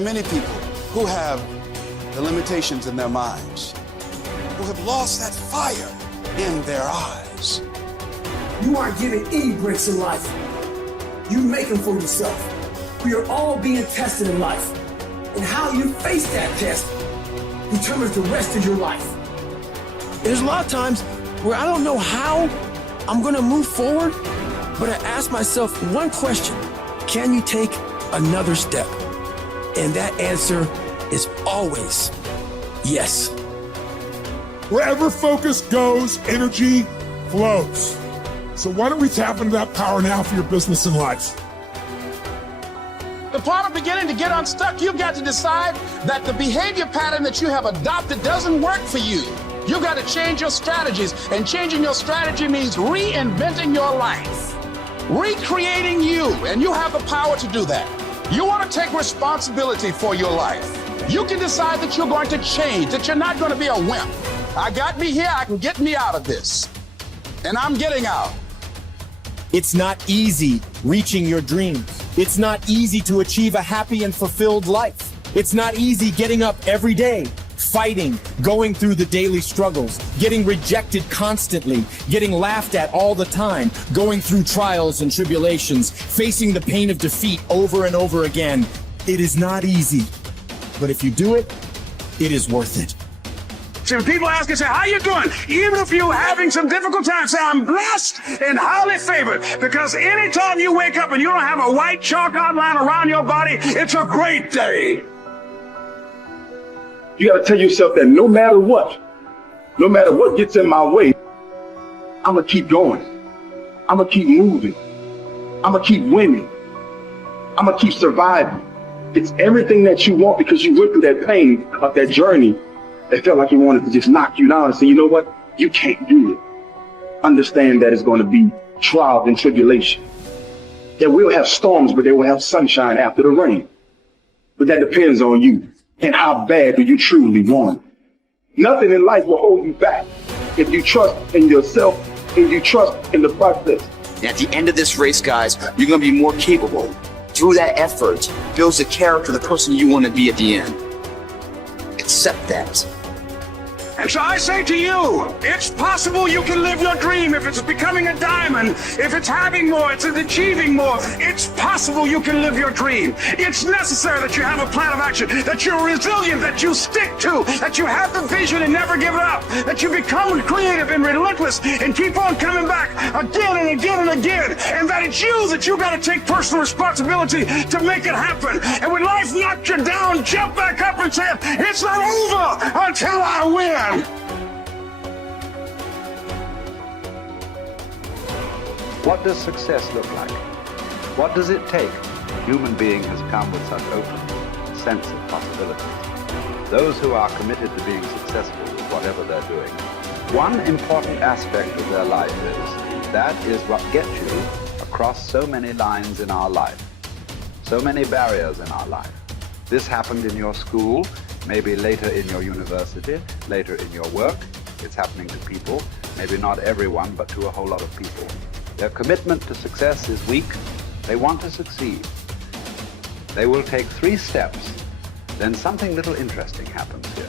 are many people who have the limitations in their minds, who have lost that fire in their eyes. You aren't given any breaks in life. You make them for yourself. We are all being tested in life. And how you face that test determines the rest of your life. There's a lot of times where I don't know how I'm gonna move forward, but I ask myself one question: can you take another step? And that answer is always yes. Wherever focus goes, energy flows. So why don't we tap into that power now for your business and life? The part of beginning to get unstuck, you've got to decide that the behavior pattern that you have adopted doesn't work for you. You've got to change your strategies, and changing your strategy means reinventing your life, recreating you, and you have the power to do that. You want to take responsibility for your life. You can decide that you're going to change, that you're not going to be a wimp. I got me here, I can get me out of this, and I'm getting out. It's not easy reaching your dreams. It's not easy to achieve a happy and fulfilled life. It's not easy getting up every day, fighting, going through the daily struggles, getting rejected constantly, getting laughed at all the time, going through trials and tribulations, facing the pain of defeat over and over again. It is not easy, but if you do it, it is worth it. See, when people ask you, say, how you doing? Even if you're having some difficult times, say, I'm blessed and highly favored. Because anytime you wake up and you don't have a white chalk outline around your body, it's a great day. You got to tell yourself that no matter what gets in my way, I'm going to keep going. I'm going to keep moving. I'm going to keep winning. I'm going to keep surviving. It's everything that you want, because you went through that pain of that journey. It felt like he wanted to just knock you down and say, you know what? You can't do it. Understand that it's going to be trials and tribulation. That we'll have storms, but they will have sunshine after the rain. But that depends on you and how bad do you truly want it. Nothing in life will hold you back if you trust in yourself and you trust in the process. And at the end of this race, guys, you're going to be more capable. Through that effort, builds the character of the person you want to be at the end. Accept that. And so I say to you, it's possible you can live your dream. If it's becoming a diamond, if it's having more, it's achieving more, it's possible you can live your dream. It's necessary that you have a plan of action, that you're resilient, that you stick to, that you have the vision and never give it up, that you become creative and relentless and keep on coming back again and again and again, and that it's you got to take personal responsibility to make it happen. And when life knocks you down, jump back up and say, it's not over until I win. What does success look like? What does it take? A human being has come with such open sense of possibilities. Those who are committed to being successful with whatever they're doing, one important aspect of their life is, that is what gets you across so many lines in our life, so many barriers in our life. This happened in your school, maybe later in your university, later in your work. It's happening to people, maybe not everyone, but to a whole lot of people. Their commitment to success is weak. They want to succeed. They will take 3 steps. Then something little interesting happens here.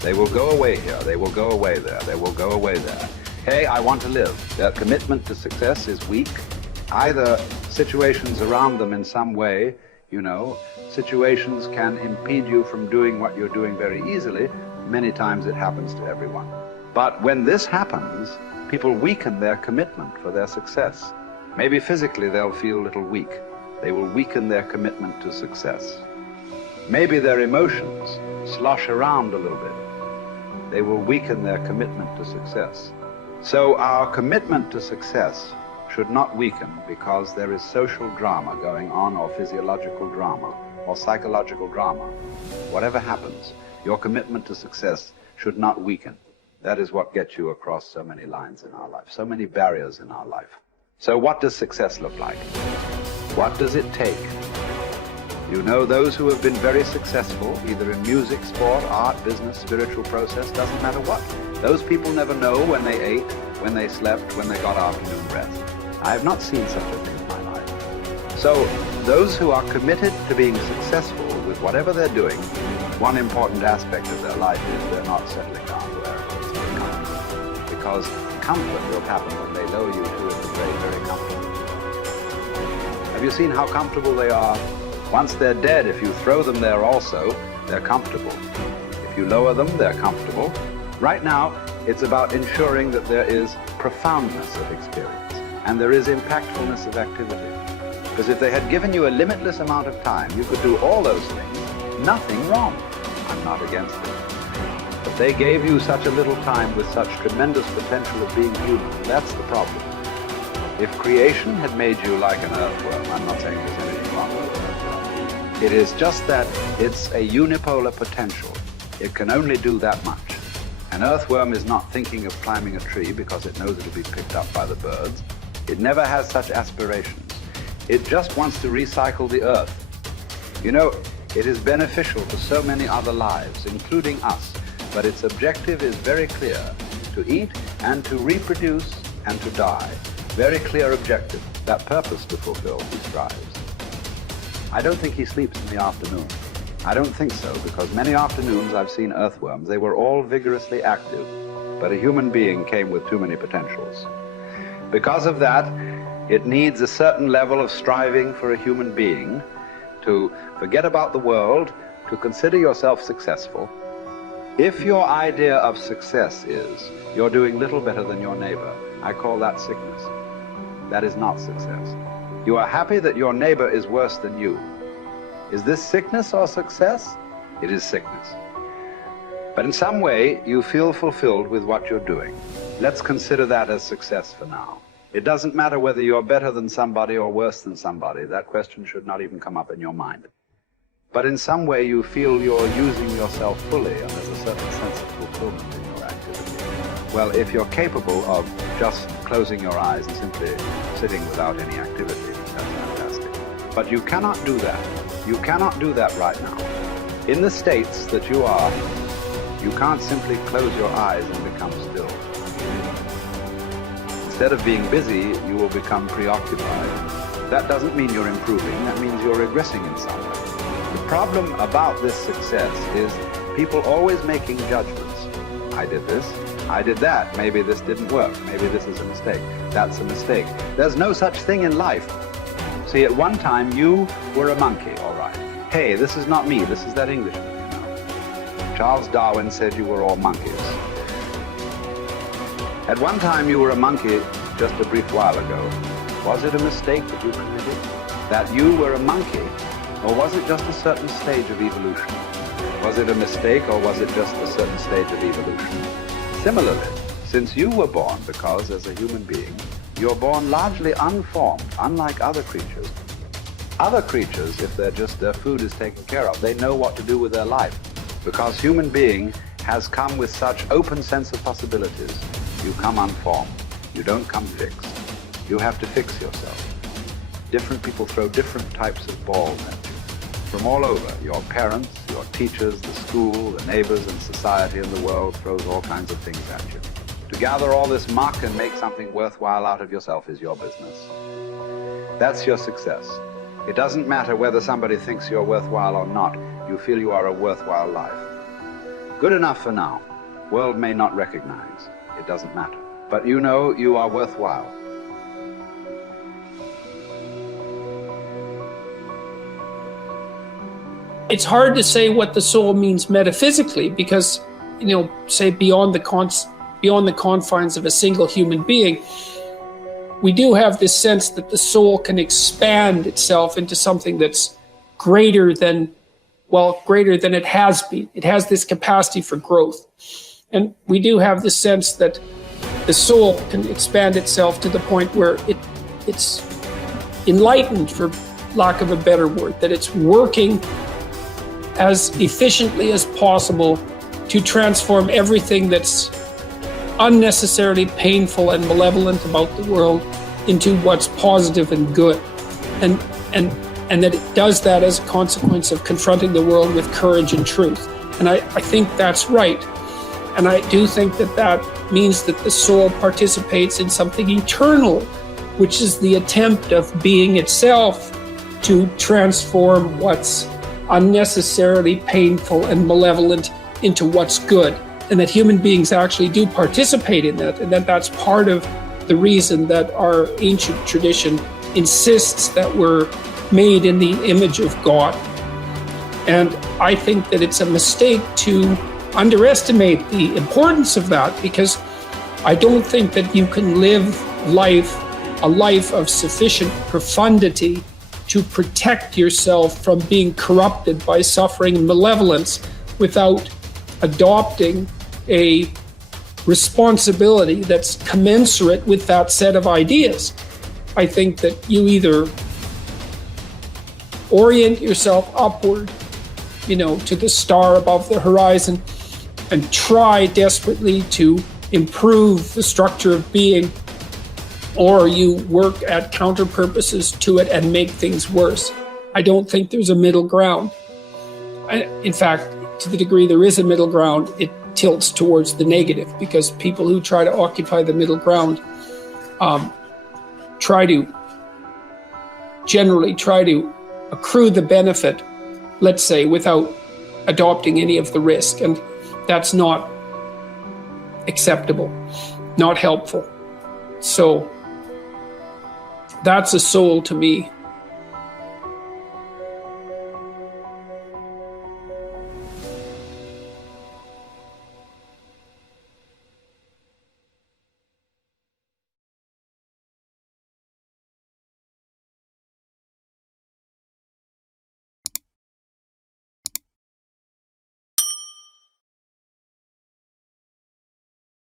They will go away here. They will go away there. They will go away there. Hey, I want to live. Their commitment to success is weak. Either situations around them in some way, situations can impede you from doing what you're doing very easily. Many times it happens to everyone. But when this happens, people weaken their commitment for their success. Maybe physically they'll feel a little weak. They will weaken their commitment to success. Maybe their emotions slosh around a little bit. They will weaken their commitment to success. So our commitment to success should not weaken because there is social drama going on, or physiological drama, or psychological drama. Whatever happens, your commitment to success should not weaken. That is what gets you across so many lines in our life, so many barriers in our life. So what does success look like? What does it take? Those who have been very successful, either in music, sport, art, business, spiritual process, doesn't matter what. Those people never know when they ate, when they slept, when they got afternoon rest. I have not seen such a thing in my life. So those who are committed to being successful with whatever they're doing, one important aspect of their life is they're not settling down where it's very comfortable. Because comfort will happen when they lower you to the grave very comfortable. Have you seen how comfortable they are? Once they're dead, if you throw them there also, they're comfortable. If you lower them, they're comfortable. Right now, it's about ensuring that there is profoundness of experience and there is impactfulness of activity. Because if they had given you a limitless amount of time, you could do all those things, nothing wrong. I'm not against it. But they gave you such a little time with such tremendous potential of being human. That's the problem. If creation had made you like an earthworm, I'm not saying there's anything wrong with it. It is just that it's a unipolar potential. It can only do that much. An earthworm is not thinking of climbing a tree because it knows it'll be picked up by the birds. It never has such aspirations. It just wants to recycle the earth. You know, it is beneficial to so many other lives, including us, but its objective is very clear: to eat and to reproduce and to die. Very clear objective. That purpose to fulfill, he strives. I don't think he sleeps in the afternoon. I don't think so, because many afternoons I've seen earthworms. They were all vigorously active, but a human being came with too many potentials. Because of that, it needs a certain level of striving for a human being to forget about the world, to consider yourself successful. If your idea of success is you're doing little better than your neighbor, I call that sickness. That is not success. You are happy that your neighbor is worse than you. Is this sickness or success? It is sickness. But in some way, you feel fulfilled with what you're doing. Let's consider that as success for now. It doesn't matter whether you're better than somebody or worse than somebody. That question should not even come up in your mind. But in some way, you feel you're using yourself fully, and there's a certain sense of fulfillment in your activity. Well, if you're capable of just closing your eyes and simply sitting without any activity, that's fantastic. But you cannot do that. You cannot do that right now. In the states that you are, you can't simply close your eyes and become still. Instead of being busy, you will become preoccupied. That doesn't mean you're improving, that means you're regressing in some way. The problem about this success is people always making judgments. I did this, I did that, maybe this didn't work, maybe this is a mistake, that's a mistake. There's no such thing in life. See, at one time you were a monkey, all right. Hey, this is not me, this is that Englishman, you know. Charles Darwin said you were all monkeys. At one time you were a monkey just a brief while ago. Was it a mistake that you committed? That you were a monkey? Or was it just a certain stage of evolution? Was it a mistake or was it just a certain stage of evolution? Similarly, since you were born, because as a human being, you're born largely unformed, unlike other creatures. Other creatures, if their food is taken care of, they know what to do with their life. Because human being has come with such open sense of possibilities, you come unformed. You don't come fixed. You have to fix yourself. Different people throw different types of balls at you. From all over, your parents, your teachers, the school, the neighbors and society and the world throws all kinds of things at you. To gather all this muck and make something worthwhile out of yourself is your business. That's your success. It doesn't matter whether somebody thinks you're worthwhile or not. You feel you are a worthwhile life. Good enough for now. World may not recognize. It doesn't matter. But you know you are worthwhile. It's hard to say what the soul means metaphysically because, say beyond the confines of a single human being, we do have this sense that the soul can expand itself into something that's greater than it has been. It has this capacity for growth. And we do have the sense that the soul can expand itself to the point where it's enlightened, for lack of a better word, that it's working as efficiently as possible to transform everything that's unnecessarily painful and malevolent about the world into what's positive and good. And that it does that as a consequence of confronting the world with courage and truth. And I think that's right. And I do think that means that the soul participates in something eternal, which is the attempt of being itself to transform what's unnecessarily painful and malevolent into what's good, and that human beings actually do participate in that, and that that's part of the reason that our ancient tradition insists that we're made in the image of God. And I think that it's a mistake to underestimate the importance of that, because I don't think that you can live a life of sufficient profundity to protect yourself from being corrupted by suffering and malevolence without adopting a responsibility that's commensurate with that set of ideas. I think that you either orient yourself upward, to the star above the horizon, and try desperately to improve the structure of being, or you work at counter purposes to it and make things worse. I don't think there's a middle ground. In fact, to the degree there is a middle ground, it tilts towards the negative, because people who try to occupy the middle ground generally try to accrue the benefit, let's say, without adopting any of the risk. And that's not acceptable, not helpful. So that's a soul to me.